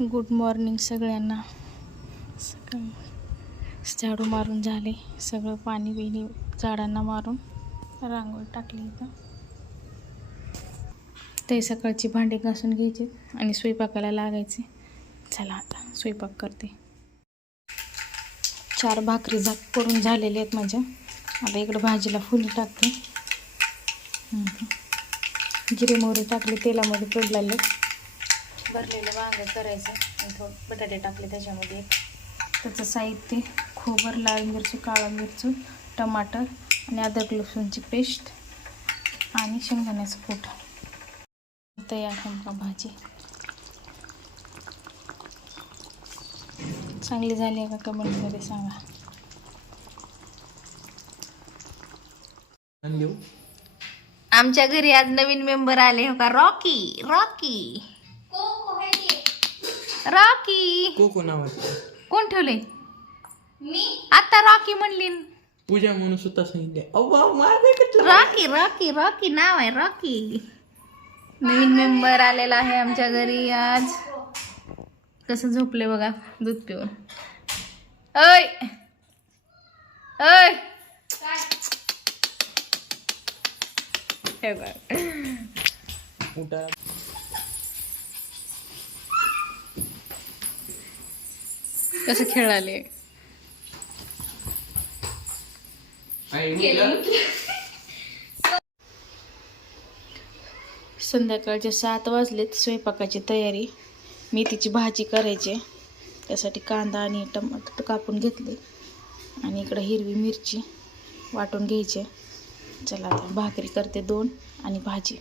Good morning सगळ्यांना. सकाळ झाडू मारून झाले. सगळं पाणी बिणी झाडांना मारून रांगोळी टाकली इथं. ते सकाळची भांडी घासून घ्यायचे आणि स्वयंपाकाला लागायचे. चला आता स्वयंपाक करते. चार भाकरी झाक करून झालेले आहेत माझ्या. आता इकडं भाजीला फुलं टाकते. जिरे मोहरी टाकले तेलामध्ये पडलेले भरलेलं वांगं करायचं. आणि थोडं बटाटे टाकले त्याच्यामध्ये. त्याचं साहित्य खोबर लाल मिरची काळा मिरची टमाटर आणि अद्रक लसूणची पेस्ट आणि शेंगदाण्याचं कूट. तयार आहे का भाजी. चांगली झाली आहे का कमेंटमध्ये सांगा. आमच्या घरी आज नवीन मेंबर आले हो का? Rocky Rocky. रॉकी. कोको नावाची कोण ठेवले? मी. आता रॉकी म्हणली. पूजा म्हणून सुद्धा सांगितले. अव्वा माझं कसलं रॉकी रॉकी रॉकी नाव आहे रॉकी. नवीन मेंबर आलेला आहे आमच्या घरी आज. कसं झोपले बघा दूध पिऊन. अय अय हे बघ. उठा. कसं खेळाले संध्याकाळचे सात वाजलेत स्वयंपाकाची तयारी मेथीची भाजी करायची. त्यासाठी कांदा आणि टमाटर कापून घेतले आणि इकडं हिरवी मिरची वाटून घ्यायची. चला आता भाकरी करते दोन आणि भाजी